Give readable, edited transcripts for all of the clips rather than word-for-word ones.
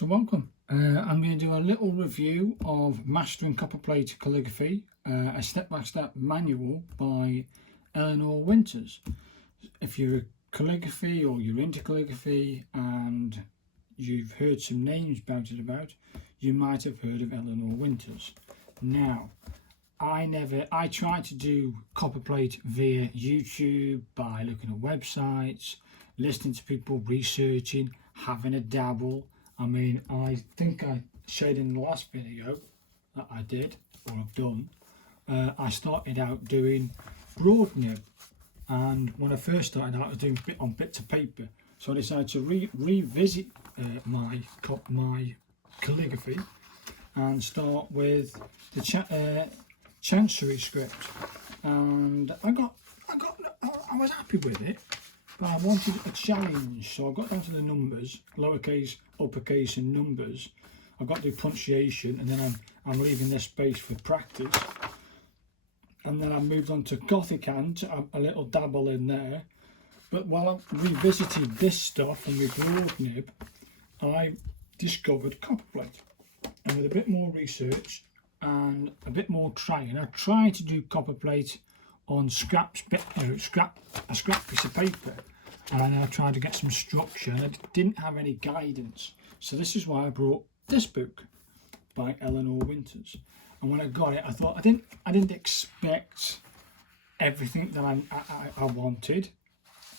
So welcome. I'm going to do a little review of Mastering Copperplate Calligraphy, a step-by-step manual by Eleanor Winters. If you're calligraphy or you're into calligraphy and you've heard some names about, you might have heard of Eleanor Winters. Now, I tried to do copperplate via YouTube by looking at websites, listening to people, researching, having a dabble. I mean, I think I showed in the last video that I did, or I've done, I started out doing broad nib, and when I first started out I was doing on bits of paper, so I decided to revisit my calligraphy and start with the chancery script, and I was happy with it, but I wanted a challenge, so I got down to the numbers, lowercase, uppercase and numbers. I've got to do punctuation, and then I'm leaving this space for practice. And then I moved on to Gothic hand, a little dabble in there. But while I revisited this stuff and with broad nib, I discovered copperplate. And with a bit more research and a bit more trying, I tried to do copperplate on a scrap piece of paper, and I tried to get some structure, and I didn't have any guidance. So this is why I brought this book by Eleanor Winters. And when I got it, I thought I didn't expect everything that I wanted.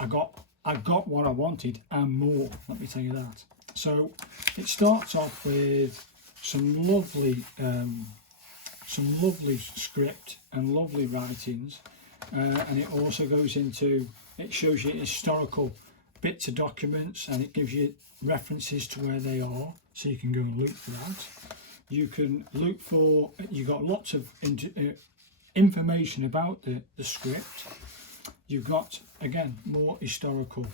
I got what I wanted and more. Let me tell you that. So it starts off with some lovely script and lovely writings, and it also goes into, it shows you historical bits of documents, and it gives you references to where they are, so you can go and look for that. You can look for, you've got lots of information about the script. You've got, again, more historical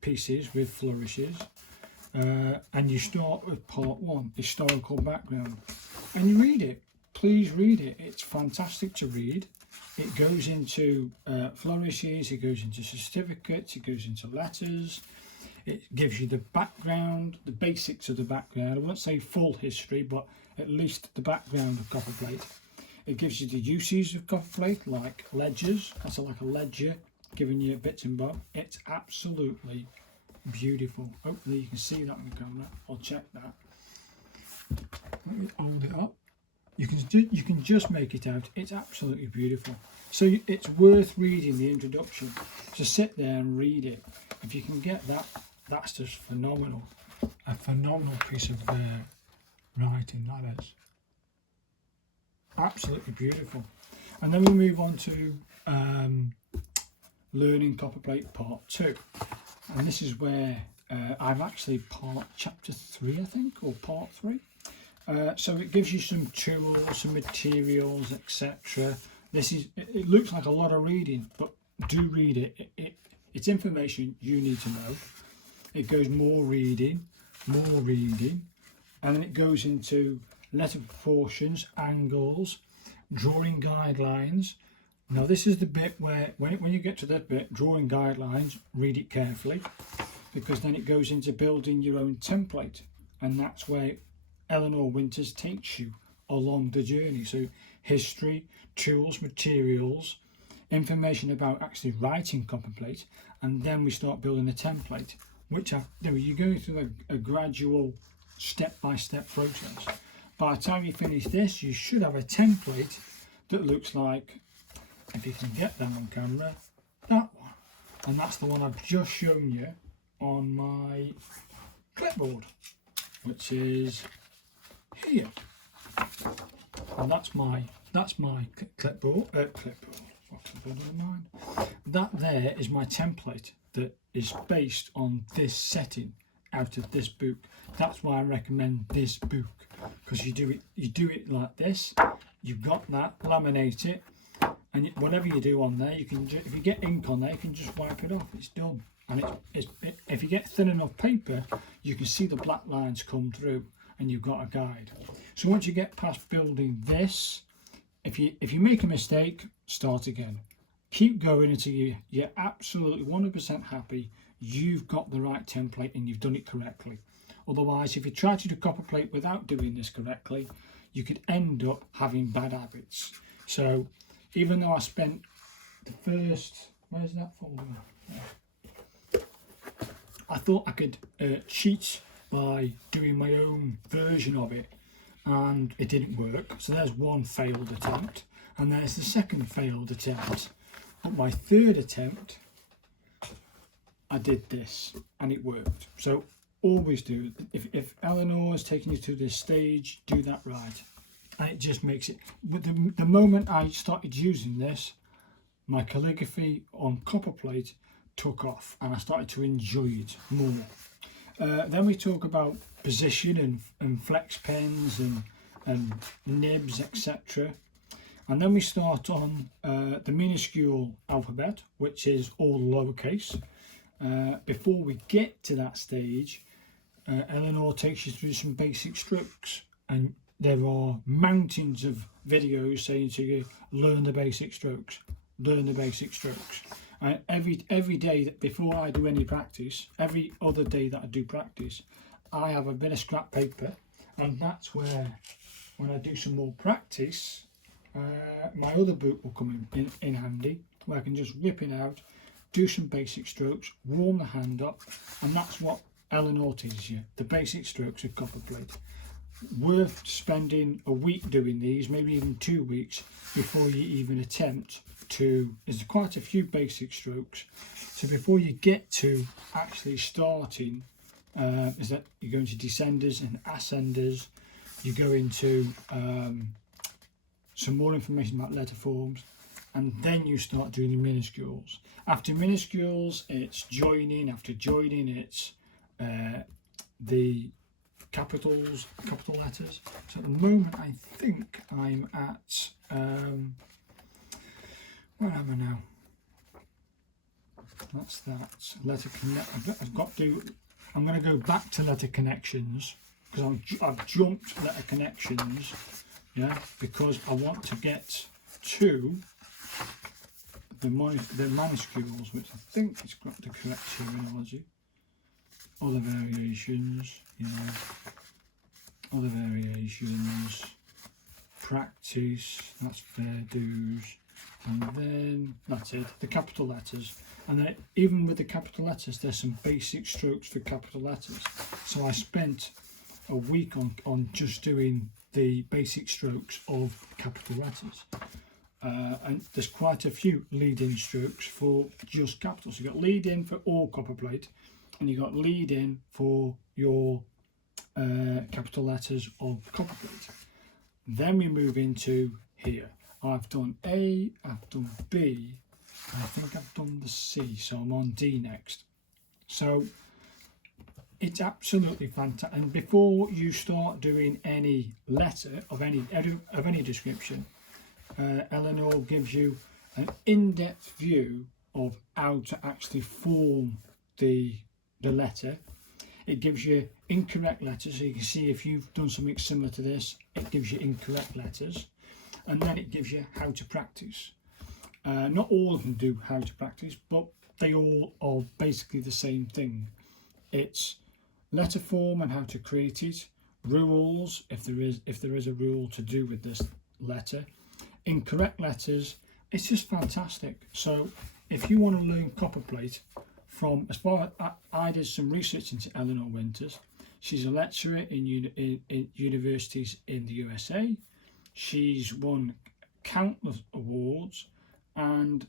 pieces with flourishes, and you start with part 1, historical background, and you read it. Please read it. It's fantastic to read. It goes into flourishes, it goes into certificates, it goes into letters. It gives you the background, the basics of the background. I won't say full history, but at least the background of copperplate. It gives you the uses of copperplate, like ledgers. That's like a ledger, giving you bits and bobs. It's absolutely beautiful. Hopefully you can see that on the camera. I'll check that. Let me hold it up. You can just make it out. It's absolutely beautiful. So it's worth reading the introduction. Just sit there and read it. If you can get that, that's just phenomenal. A phenomenal piece of writing, that is. Absolutely beautiful. And then we move on to learning copperplate part 2. And this is where I'm actually chapter 3, I think, or part 3. So it gives you some tools, some materials, etc. It looks like a lot of reading, but do read it. It's information you need to know. It goes more reading, and then it goes into letter proportions, angles, drawing guidelines. Now this is the bit where, when you get to that bit, drawing guidelines, read it carefully, because then it goes into building your own template, and that's where Eleanor Winters takes you along the journey. So history, tools, materials, information about actually writing copperplate, and then we start building a template, which you're going through a gradual step-by-step process. By the time you finish this, you should have a template that looks like, if you can get that on camera, that one. And that's the one I've just shown you on my clipboard, which is here. And that's my clipboard. What clipboard am I on? That there is my template that is based on this setting out of this book. That's why I recommend this book, because you do it like this. You've got that, laminate it, and whatever you do on there, you can if you get ink on there, you can just wipe it off. It's done. And if you get thin enough paper, you can see the black lines come through, and you've got a guide. So once you get past building this, if you make a mistake, start again. Keep going until you're absolutely 100% happy you've got the right template and you've done it correctly. Otherwise, if you try to do copperplate without doing this correctly, you could end up having bad habits. So even though I spent the first, where's that folder? I thought I could cheat by doing my own version of it, and it didn't work. So there's one failed attempt, and there's the second failed attempt. But my third attempt, I did this and it worked. So always do, if Eleanor is taking you to this stage, do that right, and it just makes it. But the moment I started using this, my calligraphy on copperplate took off and I started to enjoy it more. Then we talk about position and flex pens and nibs, etc. And then we start on the minuscule alphabet, which is all lowercase. Before we get to that stage, Eleanor takes you through some basic strokes, and there are mountains of videos saying to you, learn the basic strokes, learn the basic strokes. And every day that before I do any practice, every other day that I do practice, I have a bit of scrap paper, and that's where, when I do some more practice, my other book will come in handy, where I can just rip it out, do some basic strokes, warm the hand up, and that's what Eleanor teaches you, the basic strokes of copperplate. Worth spending a week doing these, maybe even 2 weeks, before you even attempt to. There's quite a few basic strokes, so before you get to actually starting, is that you go into descenders and ascenders, you go into some more information about letter forms, and then you start doing the minuscules. After minuscules, it's joining. After joining, it's the capital letters. So at the moment, I think I'm at where am I now? That's that letter connect. I've got to. I'm going to go back to letter connections, because I've jumped letter connections, yeah, because I want to get to the minuscules, which I think it's got the correct terminology. Other variations, you know, other variations, practice, that's fair dues, and then that's it, the capital letters. And then even with the capital letters, there's some basic strokes for capital letters. So I spent a week on just doing the basic strokes of capital letters. And there's quite a few lead-in strokes for just capitals. You've got lead-in for all copperplate, and you've got lead-in for your capital letters of copperplate. Then we move into here. I've done A, I've done B, and I think I've done the C, so I'm on D next. So it's absolutely fantastic. And before you start doing any letter of any description, Eleanor gives you an in-depth view of how to actually form the letter. It gives you incorrect letters, so you can see if you've done something similar to this, it gives you incorrect letters, and then it gives you how to practice. Not all of them do how to practice, but they all are basically the same thing. It's letter form and how to create it, rules if there is a rule to do with this letter, incorrect letters. It's just fantastic. So if you want to learn copperplate from, as far as I did some research into Eleanor Winters, she's a lecturer in universities in the USA. She's won countless awards, and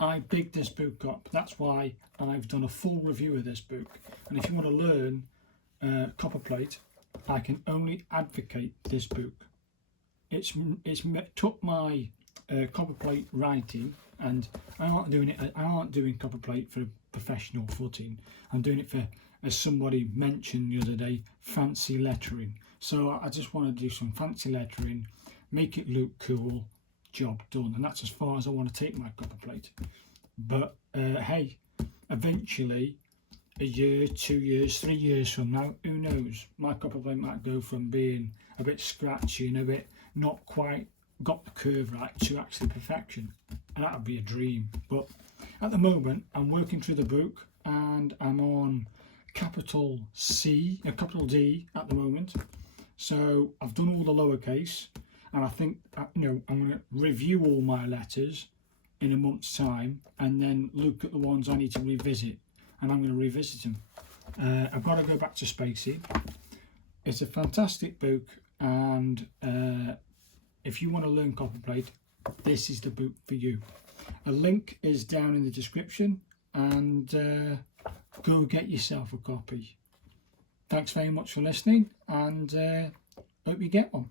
I bigged this book up. That's why I've done a full review of this book. And if you want to learn copperplate, I can only advocate this book. It's took my copperplate writing, and I aren't doing copperplate for a professional footing. I'm doing it for, as somebody mentioned the other day, fancy lettering. So I just want to do some fancy lettering, make it look cool, job done. And that's as far as I want to take my copperplate. But hey, eventually, a year, 2 years, 3 years from now, who knows? My copperplate might go from being a bit scratchy and a bit not quite got the curve right to actually perfection, and that would be a dream. But at the moment, I'm working through the book, and I'm on capital C, a capital D at the moment. So I've done all the lowercase, and I think I'm going to review all my letters in a month's time, and then look at the ones I need to revisit, and I'm going to revisit them. I've got to go back to spacing. It's a fantastic book, and if you want to learn copperplate, this is the book for you. A link is down in the description, and go get yourself a copy. Thanks very much for listening, and hope you get one.